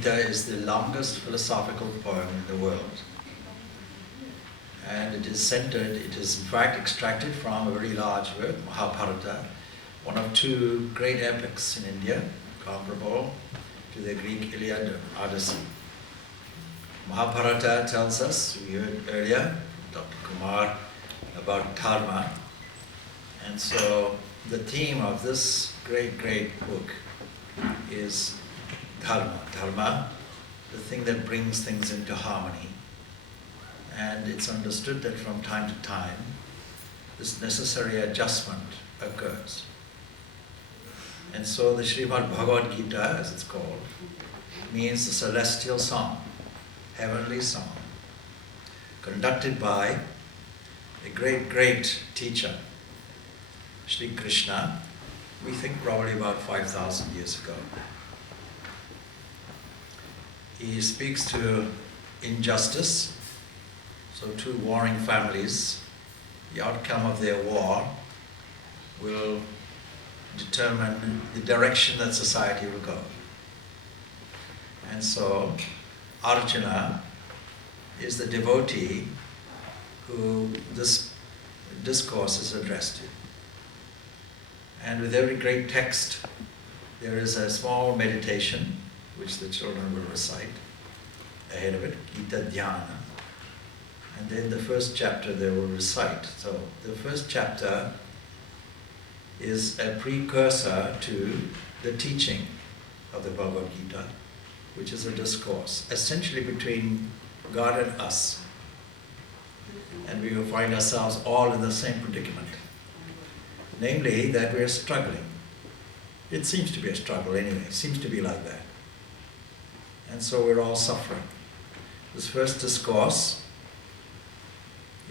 Gita is the longest philosophical poem in the world. And it is in fact extracted from a very large work, Mahabharata, one of two great epics in India, comparable to the Greek Iliad and Odyssey. Mahabharata tells us, we heard earlier from Dr. Kumar, about dharma. And so the theme of this great book is dharma. Dharma, the thing that brings things into harmony. And it's understood that from time to time, this necessary adjustment occurs. And so the Srimad Bhagavad Gita, as it's called, means the celestial song, heavenly song, conducted by a great teacher, Sri Krishna, we think probably about 5,000 years ago. He speaks to injustice, so two warring families, the outcome of their war will determine the direction that society will go. And so Arjuna is the devotee who this discourse is addressed to. And with every great text, there is a small meditation which the children will recite ahead of it, Gita Dhyana. And then the first chapter they will recite. So the first chapter is a precursor to the teaching of the Bhagavad Gita, which is a discourse, essentially between God and us. And we will find ourselves all in the same predicament. Namely, that we are struggling. It seems to be a struggle anyway, it seems to be like that. And so we're all suffering. This first discourse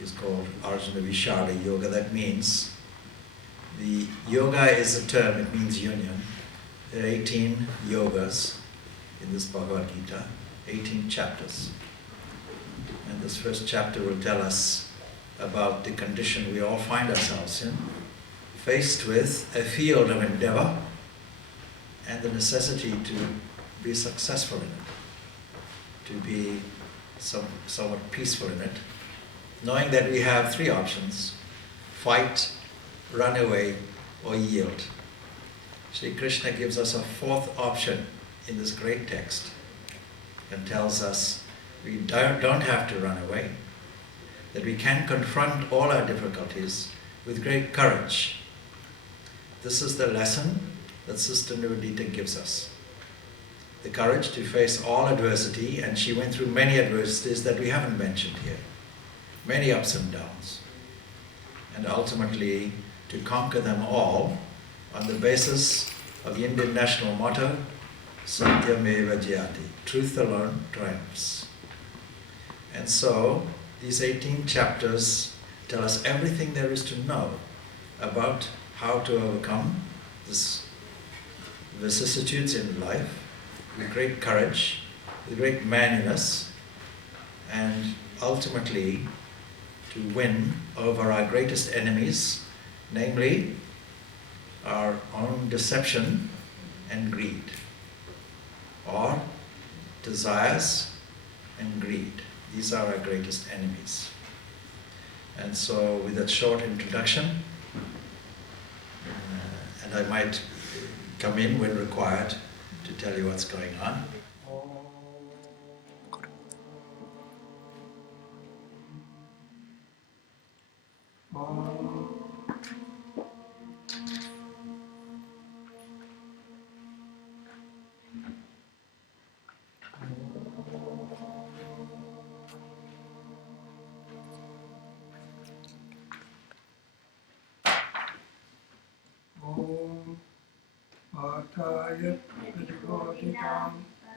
is called Arjuna Vishada Yoga. That means, the yoga is a term, it means union. There are 18 yogas in this Bhagavad Gita, 18 chapters. And this first chapter will tell us about the condition we all find ourselves in, faced with a field of endeavor and the necessity to be successful in it, to be somewhat peaceful in it, knowing that we have three options: fight, run away, or yield. Sri Krishna gives us a fourth option in this great text and tells us we don't have to run away, that we can confront all our difficulties with great courage. This is the lesson that Sister Nivedita gives us. The courage to face all adversity, and she went through many adversities that we haven't mentioned here, many ups and downs, and ultimately to conquer them all on the basis of the Indian national motto, Satyameva Jayati, truth alone triumphs. And so these 18 chapters tell us everything there is to know about how to overcome these vicissitudes in life with great courage, with great manliness, and ultimately to win over our greatest enemies, namely our own deception and greed, or desires and greed. These are our greatest enemies. And so with that short introduction, and I might come in when required to tell you what's going on.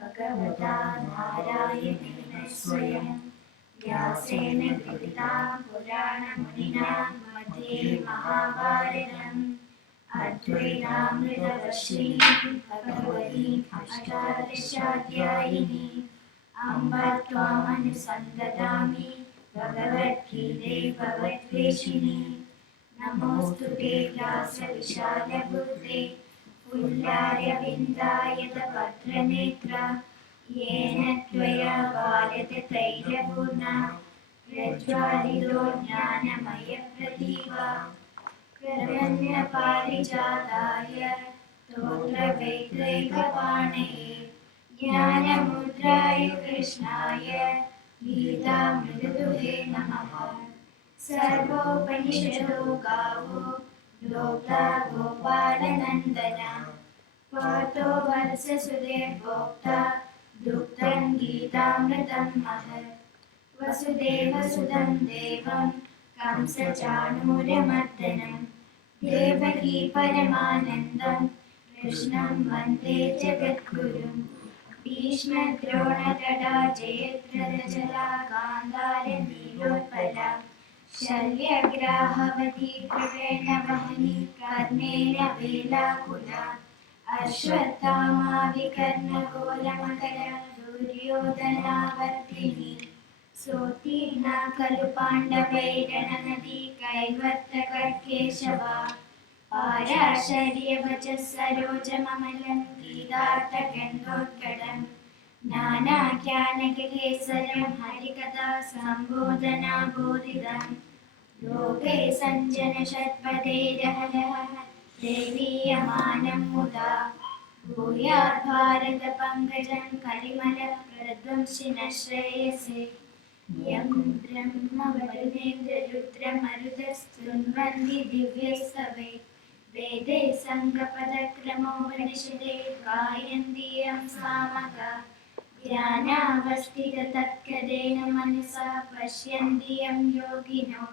Bhagavata Narayana Swayam Vyasena Gita Purana Munina Madhye Mahabharatam Advaita Vashini Bhagavati Ashtadashadhyayini Amba Tvam Anusandadami Bhagavad Gita Bhagavad-veshini Namostute Vyasa Vishada Buddhe Pullaya Vindayata Bhadranetra येन त्वया बालते तैलपूर्णा प्रज्वालितो ज्ञानमयप्रदीप प्रपन्नपारिजाताय स्तोत्रवेत्रैकपाणये ज्ञानमुद्राय कृष्णाय गीतामृतदुहे नमः। सर्वोपनिषदो गावो दोग्धा गोपालनन्दना पार्थो वत्ससुधीर्भोक्ता दुग्धं गीतामृतं महत्। वसुदेवसुतं देवं कंसचाणूरमर्दनं देवकी परमानन्दं कृष्णं वन्दे जगद्गुरुं। भीष्मद्रोणतटा जयद्रथजला गान्धारनीलोत्पला शल्यग्राहवती कृपेण कर्णेन वेलाकुला अश्वत्थामा विकर्णघोरमकरा दुर्योधनावर्तिनी सोत्तीर्णा खलु पाण्डवैरणनदी कैवर्तककेशवा पाराशर्यवचः सरोजममलं गीतार्थगन्धोत्कटं नानाज्ञानकेसरं हरिकथा सम्बोधनाबोधितं लोके सञ्जनषट्पदैरहरः देवीयमानं मुदा भूयात् भारतपङ्कजं कलिमलप्रध्वंसिनः श्रेयसे यं ब्रह्मवरुणेन्द्ररुद्रमरुतस्तुन्वन्ति दिव्यैस्तवे वेदे सङ्गपदक्रमोपनिषदे गायन्ति यं सामगा ध्यानावस्थिततत्कदेन मनसा पश्यन्ति यं योगिनो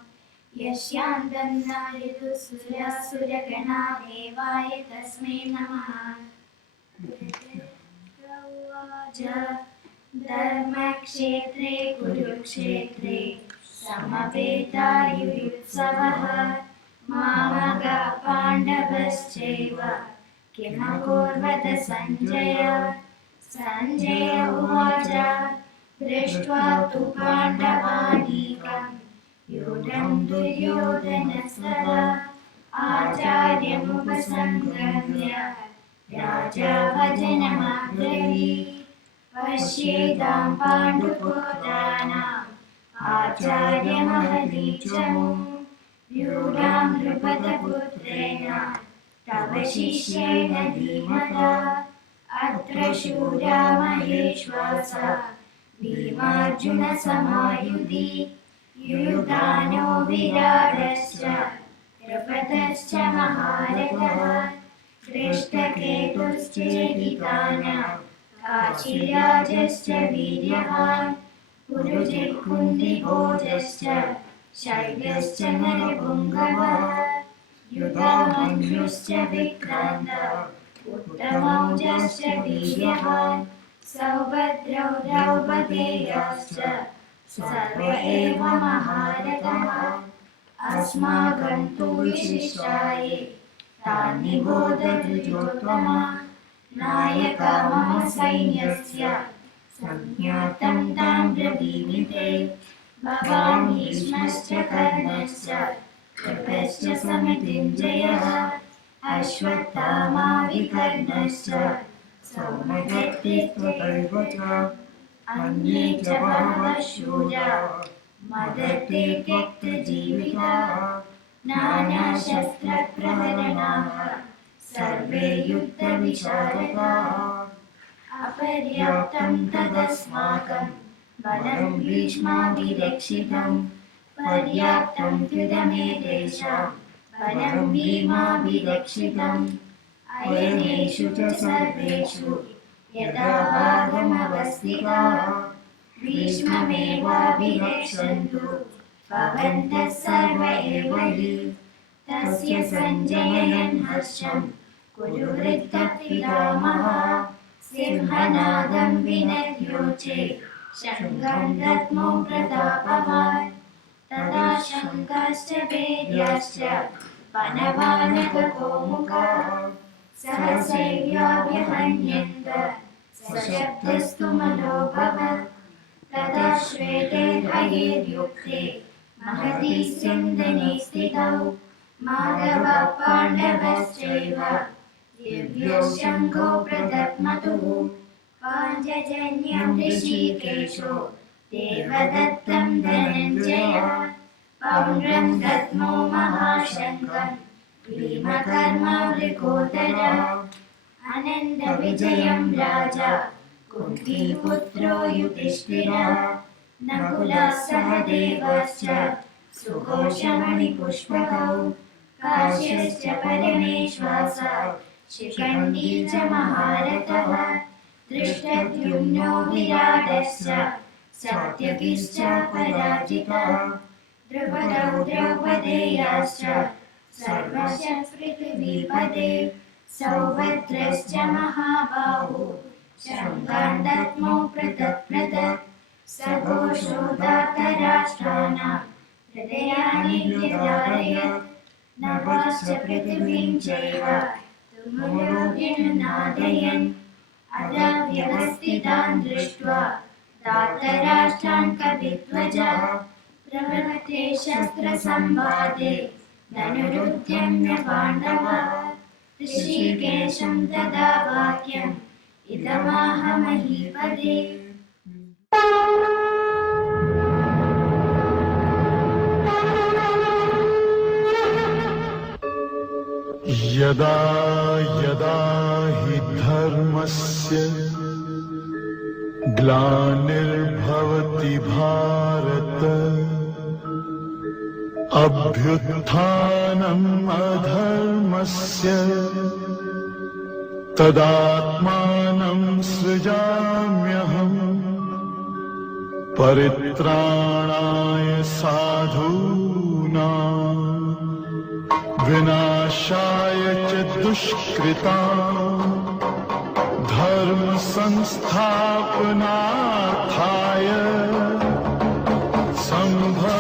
यस्यान्तं न विदुःसुरासुरगणा देवाय तस्मै नमः। धर्मक्षेत्रे कुरुक्षेत्रे समवेतायुयुत्सवः मामका पाण्डवश्चैव किमकुर्वत सञ्जय। सञ्जय उवाच दृष्ट्वा तु पाण्डवानीकं यूढं दुर्योधनस्तदा आचार्यमुपसङ्गम्य राजा वचनमब्रवीत् पश्येतां पाण्डुपुत्राणाम् आचार्यमहदीक्षमुं व्यूढां द्रुपदपुत्रेण तव शिष्येण धीमता अत्र शूरा महेश्वासा भीमार्जुनसमायुधि युयुधानो विराटश्च द्रुपदश्च महारथः दृष्टकेतुश्चेकितानः काशीराजश्च वीर्यवान् पुरुजित्कुन्दिभोजश्च शैब्यश्च नरपुङ्गवः युधामन्युश्च विक्रान्तः उत्तमौजश्च वीर्यवान् सौभद्रौ द्रौपदेयाश्च सर्व एव महारथः अस्माकं तु विशिष्टाये तान् निबोध द्विजोत्तमा नायका मम सैन्यस्य संज्ञातं तां ब्रवीमि ते भवान् भीष्मश्च कर्णश्च कृपश्च समितिञ्जयः अश्वत्थामा विकर्णश्च सौमदत्तिस्तथैव च अन्ये च बहवः शूरा मदत्ते त्यक्तजीविताः नानाशस्त्रप्रहरणाः सर्वे युद्धविशारदाः अपर्याप्तं तदस्माकं बलं भीष्माभिरक्षितं पर्याप्तं त्विदमेतेषां बलं भीमाभिरक्षितम् अयनेषु च सर्वेषु यदा भागमवस्थिताः भीष्ममेवाभिरक्षन्तु भवन्तः सर्व एव हि तस्य सञ्जनयन् हर्षं कुरु वृत्तपितामहः सिंहनादं विनद्योचे शङ्खं दद्मो प्रतापवान् तदा शङ्खाश्च वेद्याश्च पनवानकगोमुखाः सहसैव्याभ्यहन्यन्त सशब्दस्तु मनोभवत् तदा श्वेते हयेर्युक्ते महती स्यन्दने स्थितौ माधवः पाण्डवश्चैव दिव्यो शङ्खो प्रदद्मतुः पाञ्चजन्यं ऋषिकेशो देवदत्तं धनञ्जय पौण्ड्रं दद्मो महाशङ्खं भीमकर्मावृकोदरा अनन्तविजयं राजा कुन्तीपुत्रो युधिष्ठिरः नकुलः सहदेवश्च सुघोषमणिपुष्पकौ काश्यश्च परमेश्वासः शिखण्डी च महारथः धृष्टद्युम्नो विराटश्च सात्यकिश्च पराजितः द्रुपदौ द्रौपदेयाश्च सर्वश पृथिवीपते सौभद्रश्च महाबाहु शङ्खान् दद्मो पृथक् पृथक् सघोषो धार्तराष्ट्राणां हृदयानि व्यधारयत् नभाश्च पृथिवीं चैव तुमुलोऽनादयन् अथ व्यवस्थितान् दृष्ट्वा धार्तराष्ट्रान् कपिध्वजः प्रवृत्ते शस्त्रसंवादे धनुरुद्यम्य पाण्डवः ऋषिकेशं तदा वाक्यम् इदमाह महीपते। यदा यदा हि धर्मस्य ग्लानिर्भवति भारत अभ्युत्थानम् अधर्मस्य तदात्मानं सृजाम्यहम् परित्राणाय साधूनां विनाशाय च दुष्कृतां धर्म संस्थापनार्थाय संभव